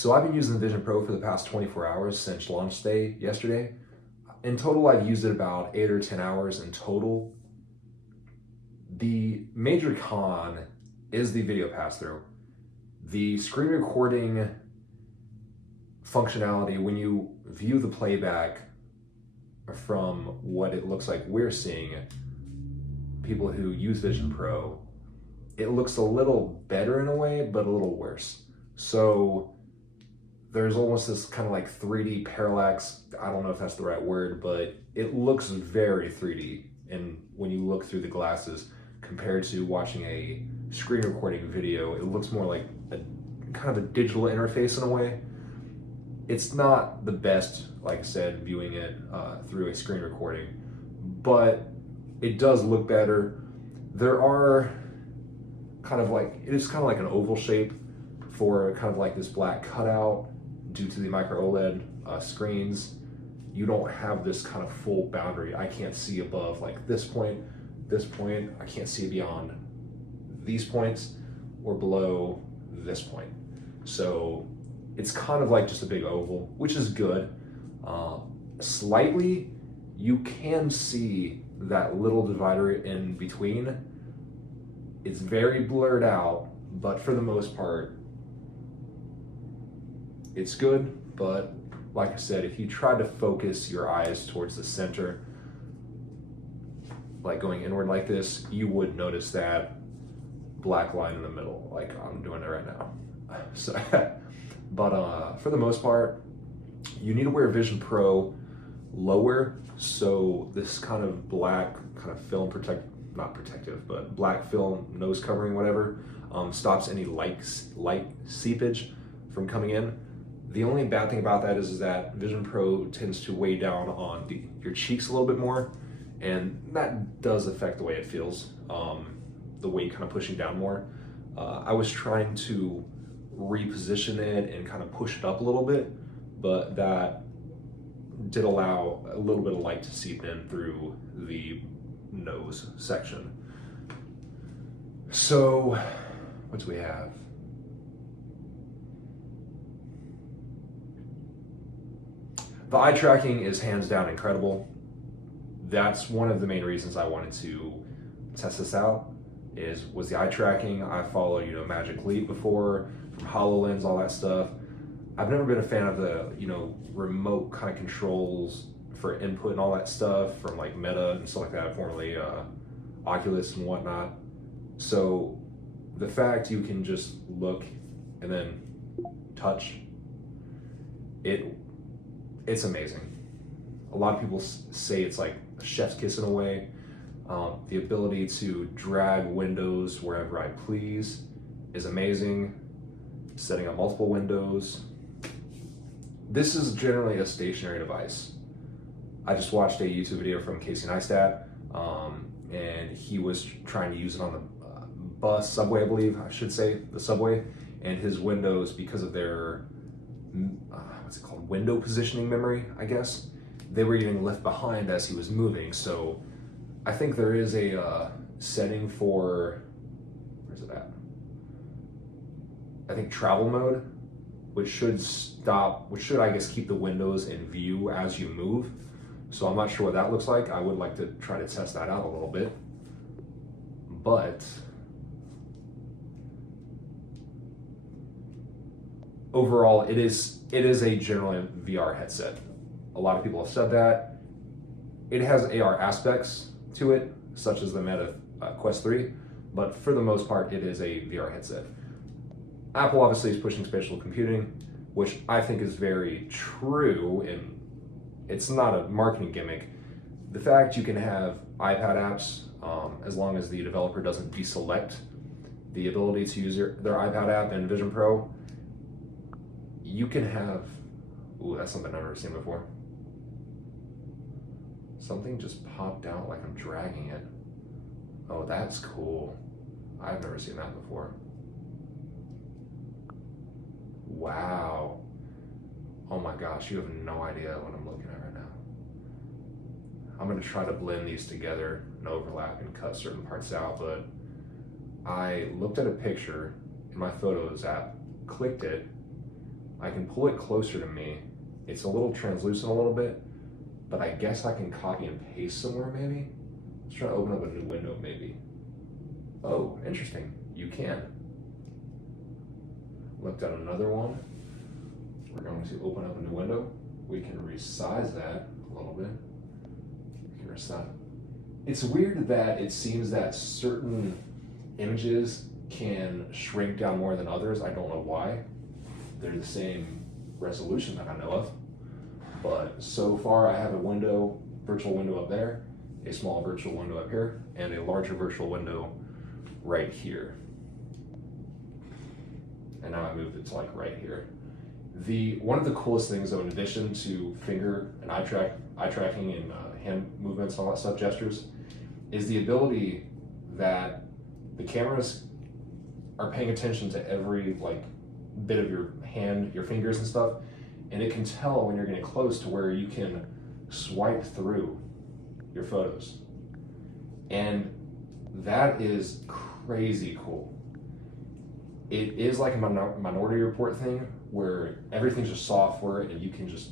So I've been using the Vision Pro for the past 24 hours since launch day yesterday. In total, I've used it about 8 or 10 hours in total. The major con is the video pass-through. The screen recording functionality, when you view the playback from what it looks like we're seeing, people who use Vision Pro, it looks a little better in a way, but a little worse. So there's almost this kind of like 3D parallax. I don't know if that's the right word, but it looks very 3D. And when you look through the glasses compared to watching a screen recording video, it looks more like a kind of a digital interface in a way. It's not the best, like I said, viewing it through a screen recording, but it does look better. There are kind of like, it is kind of like an oval shape for kind of like this black cutout due to the micro OLED screens. You don't have this kind of full boundary. I can't see above like this point, I can't see beyond these points or below this point. So it's kind of like just a big oval, which is good. Slightly, you can see that little divider in between. It's very blurred out, but for the most part, it's good. But like I said, if you try to focus your eyes towards the center, like going inward like this, you would notice that black line in the middle, like I'm doing it right now. So, but for the most part, you need to wear Vision Pro lower, so this kind of black kind of film not protective, but black film nose covering, whatever, stops any light seepage from coming in. The only bad thing about that is that Vision Pro tends to weigh down on your cheeks a little bit more, and that does affect the way it feels, the weight kind of pushing down more. I was trying to reposition it and kind of push it up a little bit, but that did allow a little bit of light to seep in through the nose section. So what do we have? The eye tracking is hands down incredible. That's one of the main reasons I wanted to test this out, was the eye tracking. I followed, Magic Leap before, from HoloLens, all that stuff. I've never been a fan of the, remote kind of controls for input and all that stuff from like Meta and stuff like that, formerly Oculus and whatnot. So the fact you can just look and then touch, it's amazing. A lot of people say it's like a chef's kiss in a way. The ability to drag windows wherever I please is amazing. Setting up multiple windows. This is generally a stationary device. I just watched a YouTube video from Casey Neistat, and he was trying to use it on the subway, I believe, I should say, the subway, and his windows, because of their, window positioning memory, I guess, they were getting left behind as he was moving. So I think there is a setting for, where's it at? I think travel mode, which should I guess keep the windows in view as you move. So I'm not sure what that looks like. I would like to try to test that out a little bit. But overall, it is a general VR headset. A lot of people have said that. It has AR aspects to it, such as the Meta Quest 3, but for the most part, it is a VR headset. Apple obviously is pushing spatial computing, which I think is very true, and it's not a marketing gimmick. The fact you can have iPad apps, as long as the developer doesn't deselect the ability to use their iPad app in Vision Pro, you can have, that's something I've never seen before. Something just popped out like I'm dragging it. Oh, that's cool. I've never seen that before. Wow. Oh my gosh, you have no idea what I'm looking at right now. I'm gonna try to blend these together and overlap and cut certain parts out, but I looked at a picture in my Photos app, clicked it, I can pull it closer to me. It's a little translucent a little bit, but I guess I can copy and paste somewhere maybe. Let's try to open up a new window maybe. Oh, interesting, you can. Looked at another one. We're going to open up a new window. We can resize that a little bit. We can resize. It's weird that it seems that certain images can shrink down more than others. I don't know why. They're the same resolution that I know of. But so far I have a window, virtual window up there, a small virtual window up here, and a larger virtual window right here. And now I moved it to like right here. One of the coolest things though, in addition to finger and eye tracking and hand movements and all that stuff, gestures, is the ability that the cameras are paying attention to every like bit of your hand, your fingers and stuff, and it can tell when you're getting close to where you can swipe through your photos. And that is crazy cool. It is like a Minority Report thing where everything's just software and you can just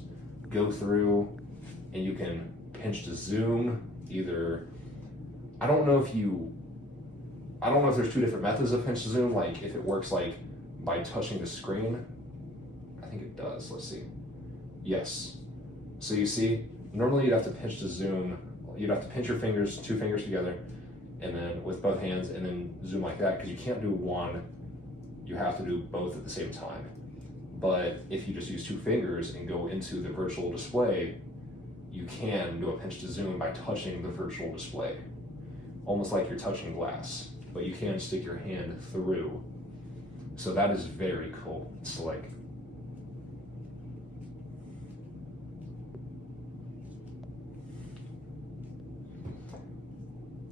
go through and you can pinch to zoom either. I don't know if there's two different methods of pinch to zoom, like if it works like by touching the screen. I think it does, let's see. Yes. So you see, normally you'd have to pinch to zoom, you'd have to pinch your fingers, two fingers together, and then with both hands and then zoom like that, because you can't do one, you have to do both at the same time. But if you just use two fingers and go into the virtual display, you can do a pinch to zoom by touching the virtual display. Almost like you're touching glass, but you can stick your hand through. So that is very cool. It's like,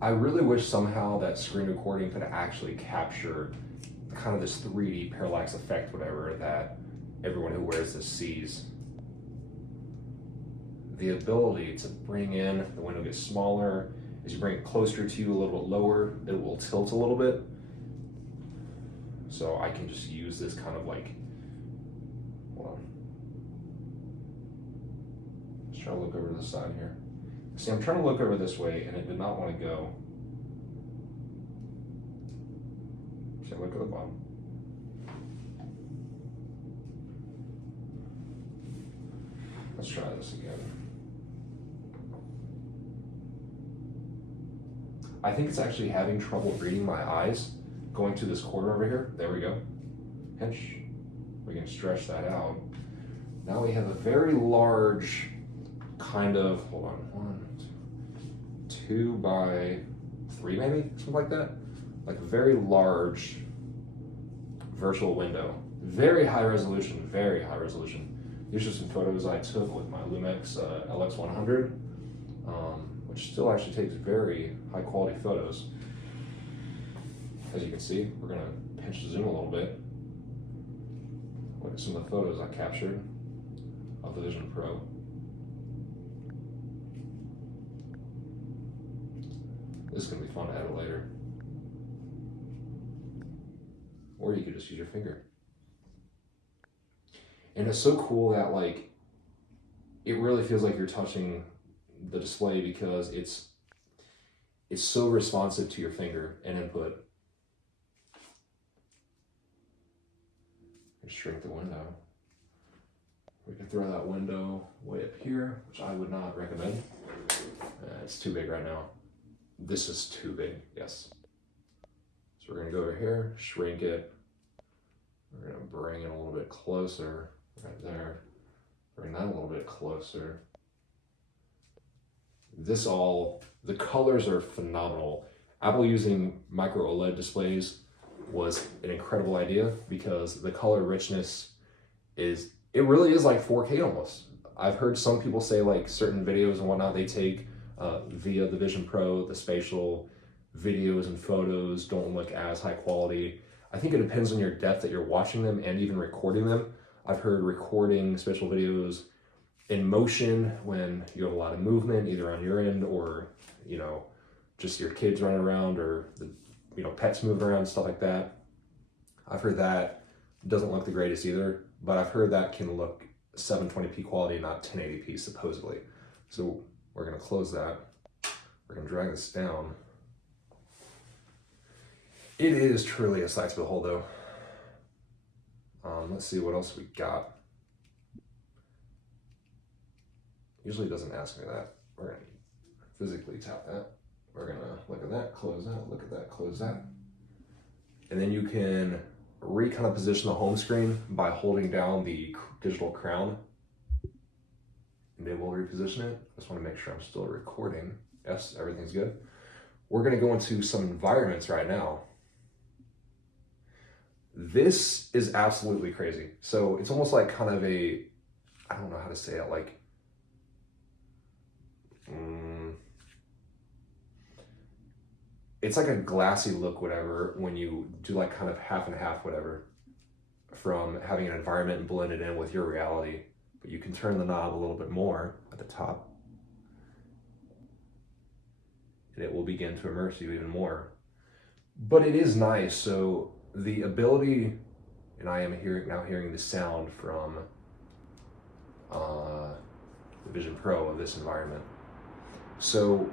I really wish somehow that screen recording could actually capture kind of this 3D parallax effect, whatever, that everyone who wears this sees. The ability to bring in, the window gets smaller. As you bring it closer to you, a little bit lower, it will tilt a little bit. So I can just use this kind of like, hold on. Let's try to look over to the side here. See, I'm trying to look over this way and it did not want to go. See, look at the bottom. Let's try this again. I think it's actually having trouble reading my eyes, going to this corner over here. There we go. Pinch. We can stretch that out. Now we have a very large kind of, hold on, 2 by 3 maybe, something like that. Like a very large virtual window. Very high resolution, very high resolution. These are some photos I took with my Lumix LX100, which still actually takes very high quality photos. As you can see, we're gonna pinch to zoom a little bit. Look at some of the photos I captured of the Vision Pro. This is gonna be fun to edit later. Or you could just use your finger. And it's so cool that like, it really feels like you're touching the display because it's so responsive to your finger and input. Shrink the window. We can throw that window way up here, which I would not recommend. It's too big right now. This is too big, yes. So we're gonna go over here, shrink it. We're gonna bring it a little bit closer, right there. Bring that a little bit closer. The colors are phenomenal. Apple using micro OLED displays was an incredible idea because the color richness it really is like 4K almost. I've heard some people say like certain videos and whatnot they take via the Vision Pro, the spatial videos and photos don't look as high quality. I think it depends on your depth that you're watching them and even recording them. I've heard recording spatial videos in motion when you have a lot of movement either on your end or just your kids running around or the pets moving around, stuff like that. I've heard that doesn't look the greatest either. but I've heard that can look 720p quality, not 1080p supposedly. So we're gonna close that. We're gonna drag this down. It is truly a sight to behold though. Let's see what else we got. Usually it doesn't ask me that. We're gonna physically tap that. We're gonna look at that, close that, look at that, close that. And then you can kind of position the home screen by holding down the digital crown. And then we'll reposition it. Just want to make sure I'm still recording. Yes, everything's good. We're gonna go into some environments right now. This is absolutely crazy. So it's almost like kind of a, I don't know how to say it, like, it's like a glassy look, whatever, when you do like kind of half and half, whatever, from having an environment blended in with your reality. But you can turn the knob a little bit more at the top, and it will begin to immerse you even more. But it is nice. So the ability, and I am now hearing the sound from the Vision Pro of this environment. So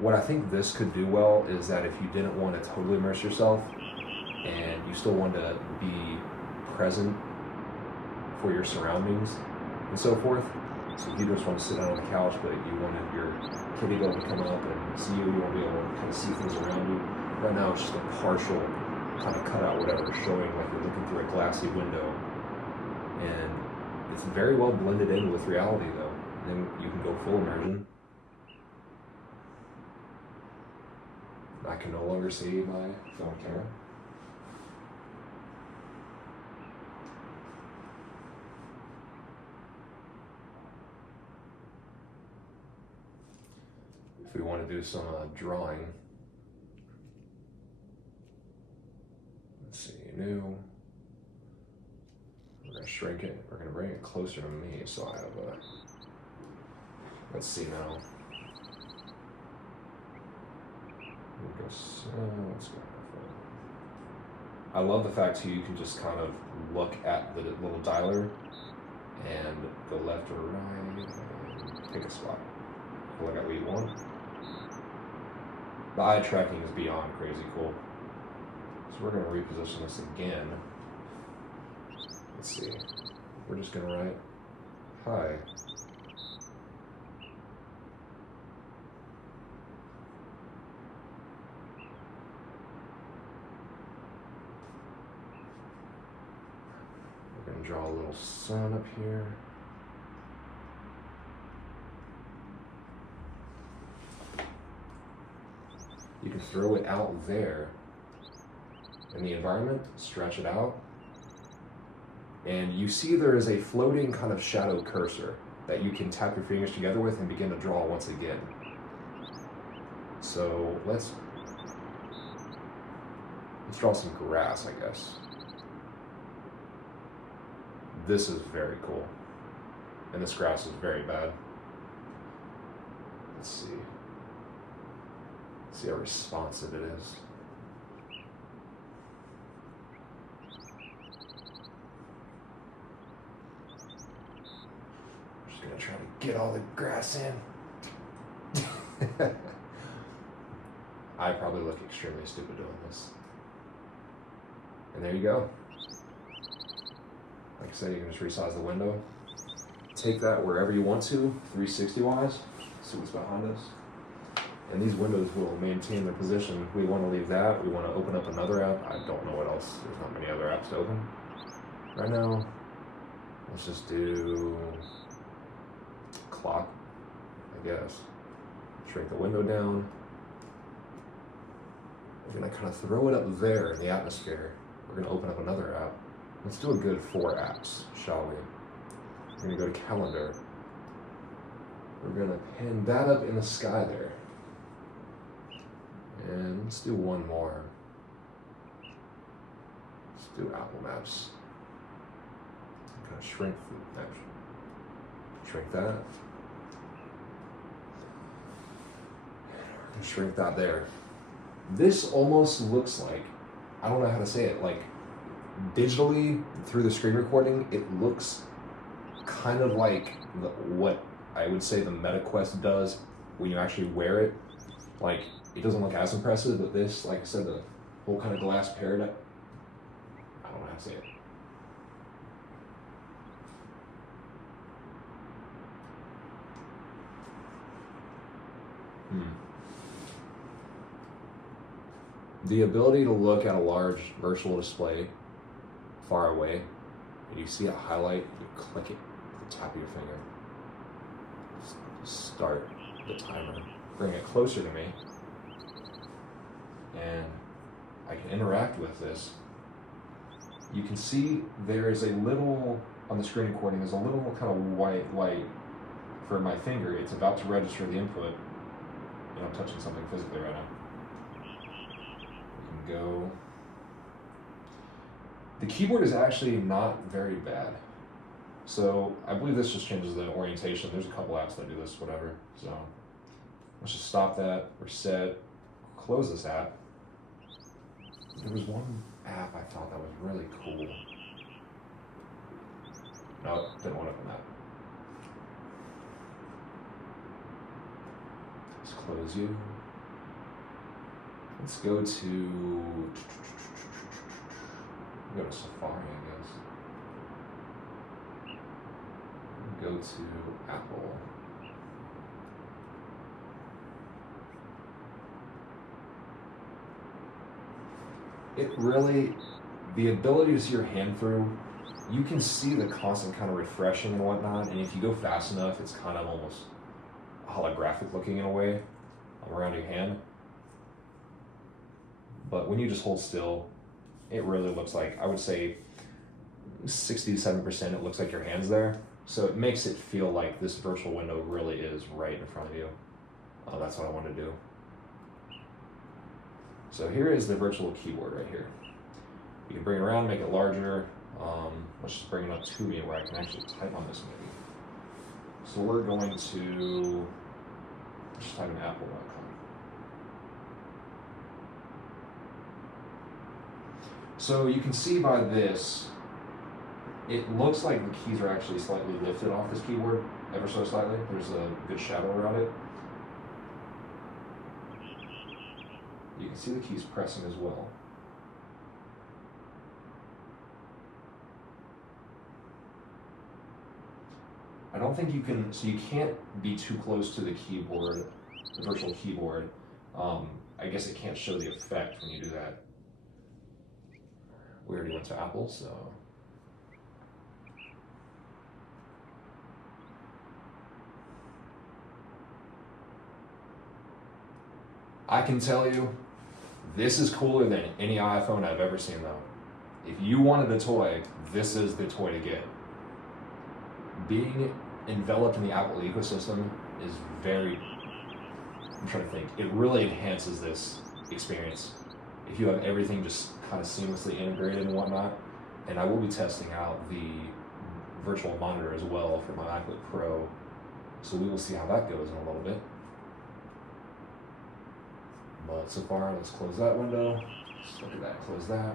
what I think this could do well is that if you didn't want to totally immerse yourself and you still want to be present for your surroundings and so forth, so if you just want to sit down on the couch but you wanted your kitty to be able to come up and see you, you want to be able to kind of see things around you. Right now it's just a partial kind of cutout, whatever, showing like you're looking through a glassy window, and it's very well blended in with reality though. And then you can go full immersion. I can no longer see my phone camera. If we want to do some drawing, let's see, new. We're going to shrink it. We're going to bring it closer to me so I have a, let's see now. Let's go. I love the fact too, you can just kind of look at the little dialer and go left or right, and pick a spot. Look at what you want. The eye tracking is beyond crazy cool. So we're going to reposition this again. Let's see. We're just going to write, hi. We're going to draw a little sun up here. You can throw it out there in the environment, stretch it out, and you see there is a floating kind of shadow cursor that you can tap your fingers together with and begin to draw once again. So let's draw some grass, I guess. This is very cool. And this grass is very bad. Let's see. See how responsive it is. I'm just gonna try to get all the grass in. I probably look extremely stupid doing this. And there you go. Like I said, you can just resize the window. Take that wherever you want to, 360 wise. See what's behind us. And these windows will maintain their position. We want to leave that. We want to open up another app. I don't know what else. There's not many other apps to open. Right now, let's just do clock, I guess. Shrink the window down. We're going to kind of throw it up there in the atmosphere. We're going to open up another app. Let's do a good 4 apps, shall we? We're going to go to calendar. We're going to pin that up in the sky there. And let's do one more. Let's do Apple Maps. I'm going to shrink that. We're going to shrink that there. This almost looks like, I don't know how to say it, like digitally through the screen recording, it looks kind of like what I would say the MetaQuest does when you actually wear it. Like, it doesn't look as impressive, but this, like I said, the whole kind of glass paradigm. I don't know how to say it. The ability to look at a large virtual display far away, and you see a highlight, you click it with the tap of your finger. Start the timer, bring it closer to me, and I can interact with this. You can see there is a little, on the screen recording, there's a little kind of white light for my finger. It's about to register the input, and I'm touching something physically right now. We can go. The keyboard is actually not very bad. So I believe this just changes the orientation. There's a couple apps that do this, whatever. So let's just stop that, reset, close this app. There was one app I thought that was really cool. No, didn't want to open that. Let's close you. Let's go to Safari, I guess. Go to Apple. It really, the ability to see your hand through, you can see the constant kind of refreshing and whatnot, and if you go fast enough, it's kind of almost holographic looking in a way around your hand. But when you just hold still, it really looks like, I would say 60 to 70% it looks like your hand's there. So it makes it feel like this virtual window really is right in front of you. That's what I want to do. So here is the virtual keyboard right here. You can bring it around, make it larger. Let's just bring it up to me where I can actually type on this maybe. So we're going to just type in apple.com. So you can see by this, it looks like the keys are actually slightly lifted off this keyboard, ever so slightly. There's a good shadow around it. You can see the keys pressing as well. I don't think you can, so you can't be too close to the keyboard, the virtual keyboard. I guess it can't show the effect when you do that. We already went to Apple, so. I can tell you, this is cooler than any iPhone I've ever seen though. If you wanted a toy, this is the toy to get. Being enveloped in the Apple ecosystem is very, I'm trying to think, it really enhances this experience. If you have everything just kind of seamlessly integrated and whatnot, and I will be testing out the virtual monitor as well for my MacBook Pro, so we will see how that goes in a little bit. But so far, let's close that window. Just look at that, close that.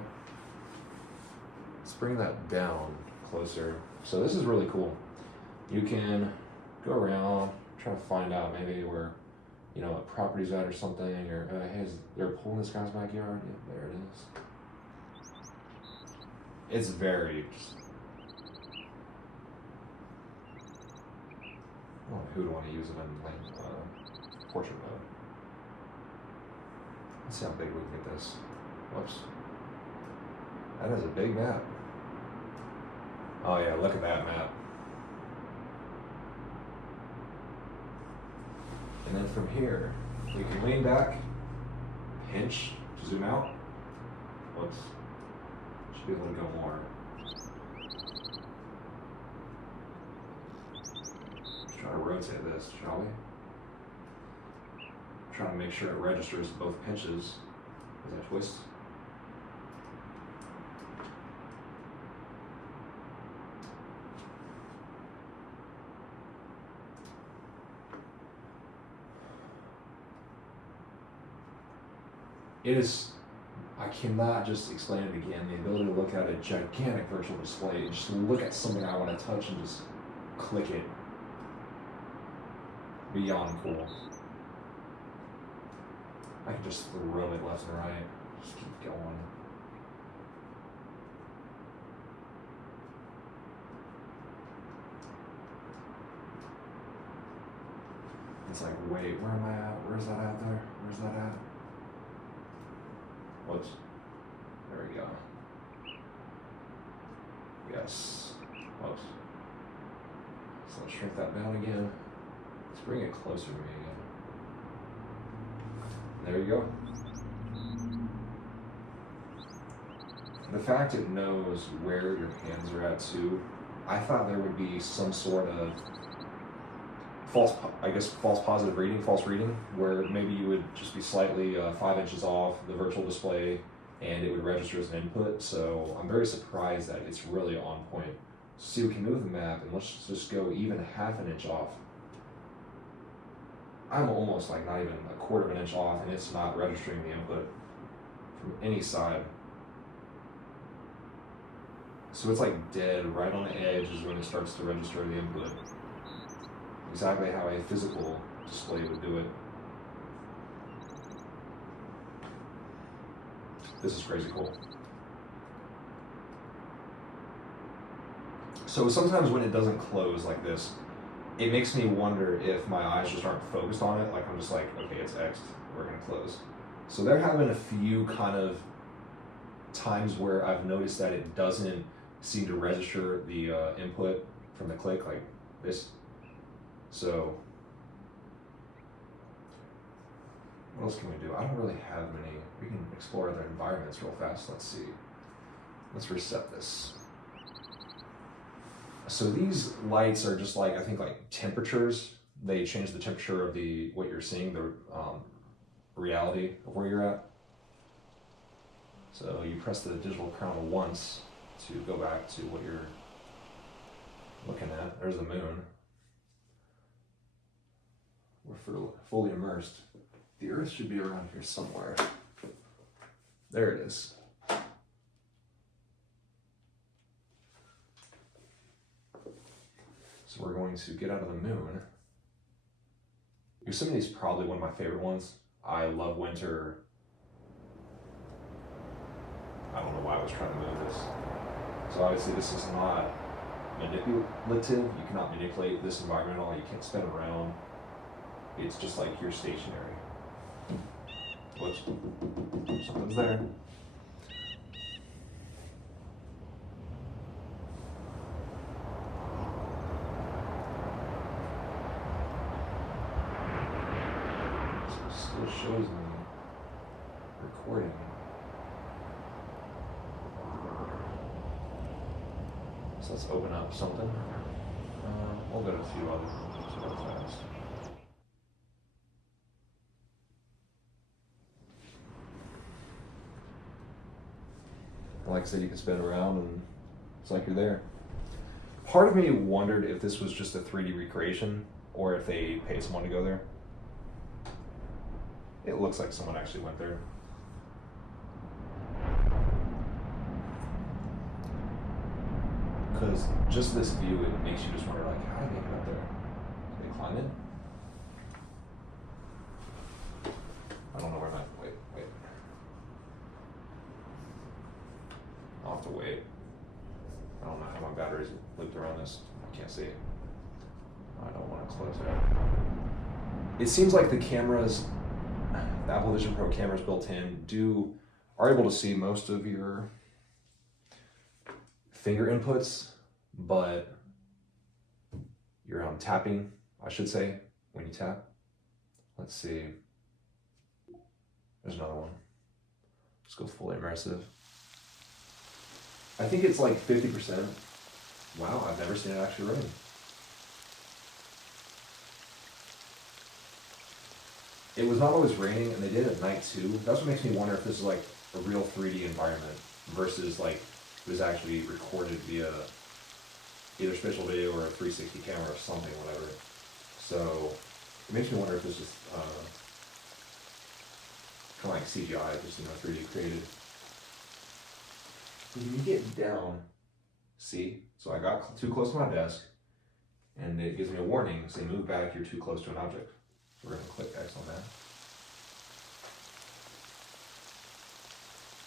Let's bring that down closer. So this is really cool. You can go around, try to find out maybe where, you know, what property's at or something, or hey, they're pulling this guy's backyard. Yeah, there it is. It's very. Oh, who would want to use it in portrait mode? Let's see how big we can get this. Whoops. That is a big map. Oh yeah, look at that map. And then from here, we can lean back, pinch to zoom out. Whoops. Should be able to go more. Let's try to rotate this, shall we? Trying to make sure it registers both pinches as I twist. It is, I cannot just explain it again. The ability to look at a gigantic virtual display and just look at something I want to touch and just click it. Beyond cool. I can just throw it left and right. Just keep going. It's like, wait, where am I at? Where's that at there? Where's that at? Whoops. There we go. Yes. Whoops. So let's shrink that down again. Let's bring it closer to me again. There you go. The fact it knows where your hands are at too, I thought there would be some sort of false positive reading, false reading, where maybe you would just be slightly 5 inches off the virtual display and it would register as an input. So I'm very surprised that it's really on point. So we can move the map and let's just go even half an inch off. I'm almost like not even a quarter of an inch off and it's not registering the input from any side. So it's like dead right on the edge is when it starts to register the input. Exactly how a physical display would do it. This is crazy cool. So sometimes when it doesn't close like this, it makes me wonder if my eyes just aren't focused on it. Like I'm just like, okay, it's X'd, we're gonna close. So there have been a few kind of times where I've noticed that it doesn't seem to register the input from the click like this. So what else can we do? I don't really have many. We can explore other environments real fast. Let's see. Let's reset this. So these lights are just like, I think like temperatures. They change the temperature of what you're seeing, the reality of where you're at. So you press the digital crown once to go back to what you're looking at. There's the moon. We're fully immersed. The Earth should be around here somewhere. There it is. So we're going to get out of the moon. Yosemite is probably one of my favorite ones. I love winter. I don't know why I was trying to move this. So obviously this is not manipulative. You cannot manipulate this environment at all. You can't spin around. It's just like you're stationary. Whoops. Something's there. So it still shows me recording. So let's open up something. We'll go to a few other fast. Like I said, you can spin around and it's like you're there. Part of me wondered if this was just a 3D recreation or if they paid someone to go there. It looks like someone actually went there. Because just this view, it makes you just wonder, like, how did they get up there? Did they climb in? I don't know where I'm at. Wait. I'll have to wait. I don't know how my battery's looped around this. I can't see. I don't want to close it. It seems like the cameras, the Apple Vision Pro cameras built in, are able to see most of your finger inputs, but your tapping, I should say, when you tap. Let's see. There's another one. Let's go fully immersive. I think it's like 50%. Wow, I've never seen it actually rain. It was not always raining, and they did it at night too. That's what makes me wonder if this is like a real 3D environment versus like it was actually recorded via either spatial video or a 360 camera or something, whatever. So it makes me wonder if this is kind of like CGI, just 3D created. when you get down, see, so I got too close to my desk, and it gives me a warning, saying move back, you're too close to an object. We're gonna click X on that.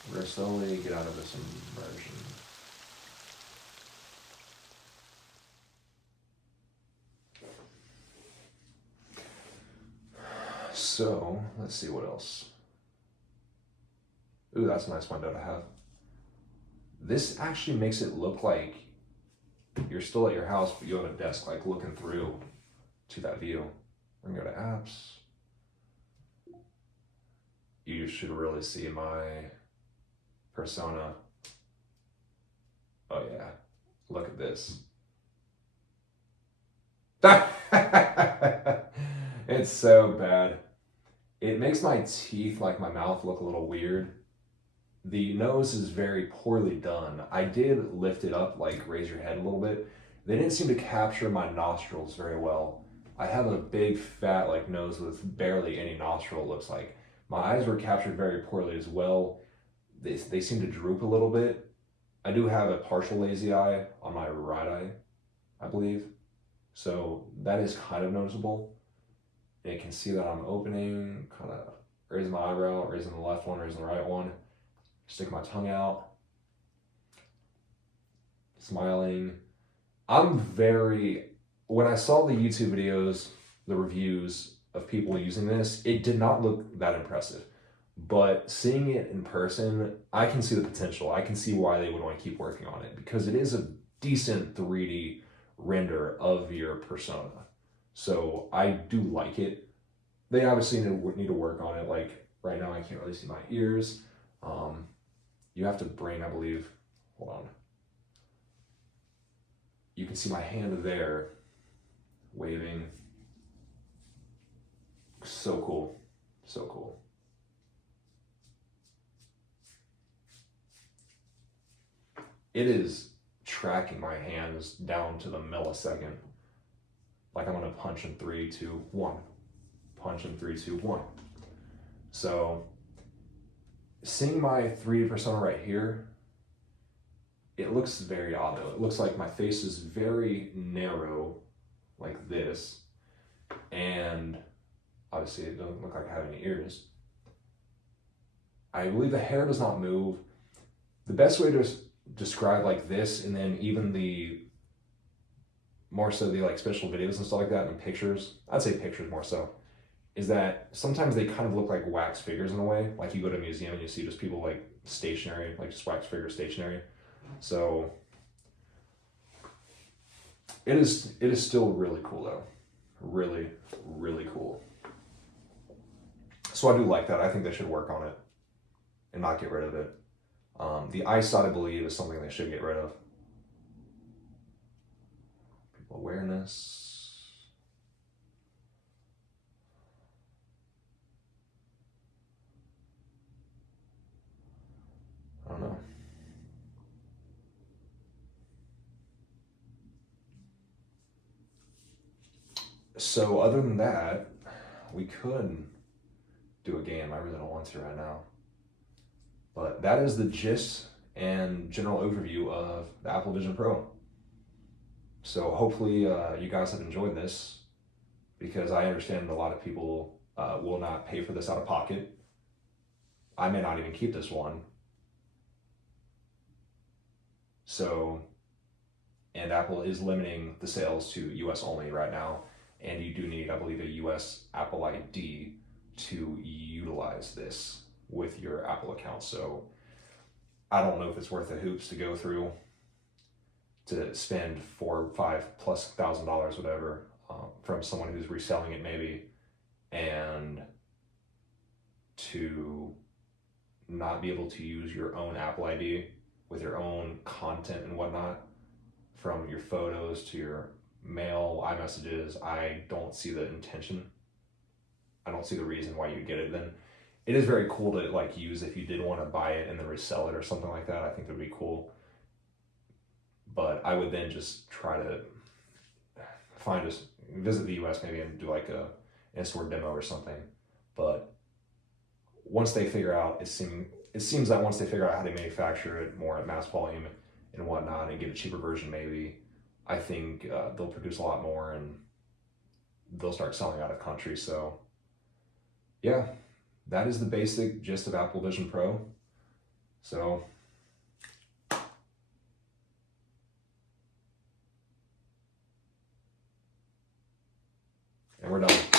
We're gonna slowly get out of this immersion. So, let's see what else. Ooh, that's a nice window to have. This actually makes it look like you're still at your house, but you have a desk like looking through to that view. We're gonna go to apps. You should really see my persona. Oh yeah, look at this. It's so bad. It makes my teeth, like my mouth, look a little weird. The nose is very poorly done. I did lift it up, like raise your head a little bit. They didn't seem to capture my nostrils very well. I have a big fat like nose with barely any nostril, it looks like. My eyes were captured very poorly as well. They seem to droop a little bit. I do have a partial lazy eye on my right eye, I believe. So that is kind of noticeable. And you can see that I'm opening, kind of raising my eyebrow, raising the left one, raising the right one. Stick my tongue out, smiling. When I saw the YouTube videos, the reviews of people using this, it did not look that impressive. But seeing it in person, I can see the potential. I can see why they would want to keep working on it because it is a decent 3D render of your persona. So I do like it. They obviously need to work on it. Like right now, I can't really see my ears. You have to bring, I believe, hold on. You can see my hand there, waving. So cool, so cool. It is tracking my hands down to the millisecond. Like I'm gonna punch in 3, 2, 1. Punch in 3, 2, 1. So, seeing my 3D persona right here, it looks very odd though. It looks like my face is very narrow, like this, and obviously it doesn't look like I have any ears. I believe the hair does not move. The best way to describe like this, and then even the more so the like special videos and stuff like that and pictures, I'd say pictures more so, is that sometimes they kind of look like wax figures in a way. Like you go to a museum and you see just people like stationary, like just wax figures stationary. So it is still really cool though. Really, really cool. So I do like that. I think they should work on it and not get rid of it. The eyesight, I believe, is something they should get rid of. People awareness. I don't know. So other than that, we could do a game. I really don't want to right now. But that is the gist and general overview of the Apple Vision Pro. So hopefully you guys have enjoyed this, because I understand a lot of people will not pay for this out of pocket. I may not even keep this one. So, and Apple is limiting the sales to US only right now. And you do need, I believe, a US Apple ID to utilize this with your Apple account. So I don't know if it's worth the hoops to go through to spend $4,000, $5,000+, whatever, from someone who's reselling it maybe, and to not be able to use your own Apple ID with your own content and whatnot, from your photos to your mail, iMessages. I don't see the intention. I don't see the reason why you get it then. It is very cool to like use if you did want to buy it and then resell it or something like that. I think that would be cool. But I would then just try to visit the US maybe and do like a in-store demo or something. But once they figure out, it it seems that once they figure out how to manufacture it more at mass volume and whatnot and get a cheaper version maybe, I think they'll produce a lot more and they'll start selling out of country. So yeah, that is the basic gist of Apple Vision Pro. So and we're done.